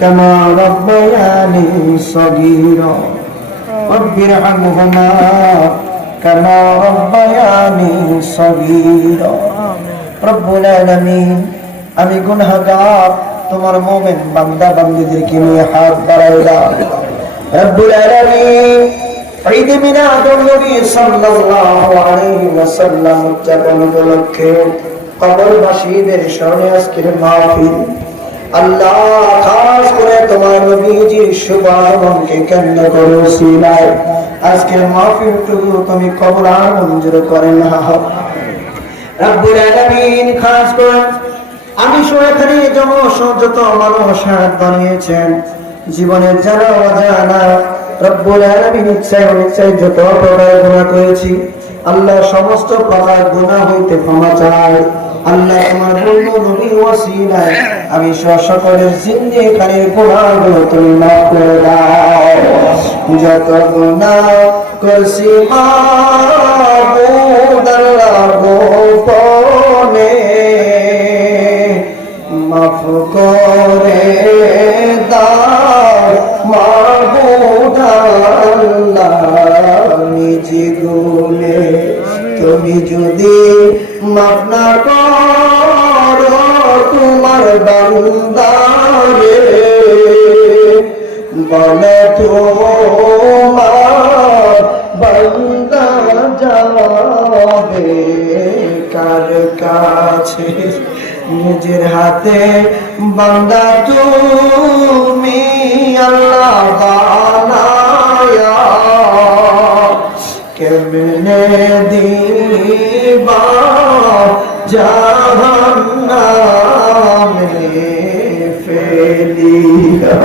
كما ربياني صغيرا رب ارحمهما كما ربياني صغيرا رب العالمين আমি গুনাহগার তোমার মোমেন বান্দা বান্দীদেরকে নিয়ে হাত বাড়াইলাম রব্বুল আলামিন ঈদ মিলাদুন নবী সাল্লাল্লাহু আলাইহি ওয়াসাল্লাম উদযাপন উপলক্ষে কবরবাসীদের স্মরণে আজকের মাহফিল আল্লাহ, খাস করে তোমার নবীজির কেন্দ্র করে তুমি মঞ্জুর না আলামিন, খাস করে। আমি মানুষ হাত বানিয়েছেন জীবনের জানা অজানা রব্বুল আলামিন ইচ্ছায় অনিচ্ছায় যত প্রকার গুনাহ করেছি, আল্লাহ সমস্ত প্রকার গুনাহ হইতে ক্ষমা চাই আল্লাহ তোমার নবীর ওয়াসিলায় আমি সকলের জিন্দেগানির গুনাহগুলো তুমি মাফ করে দাও। যত গুনাহ করছি গোপনে মাফ করে দাও। আল্লাহ গুণে তুমি যদি মাফ করো তোমার বান্দারে, বলে তোমার বান্দা যাবে কার কাছে? নিজের হাতে বান্দা তুমি আল্লাহ বানায়া, কেমনে দিবা জাহান্নামে ফেলিয়া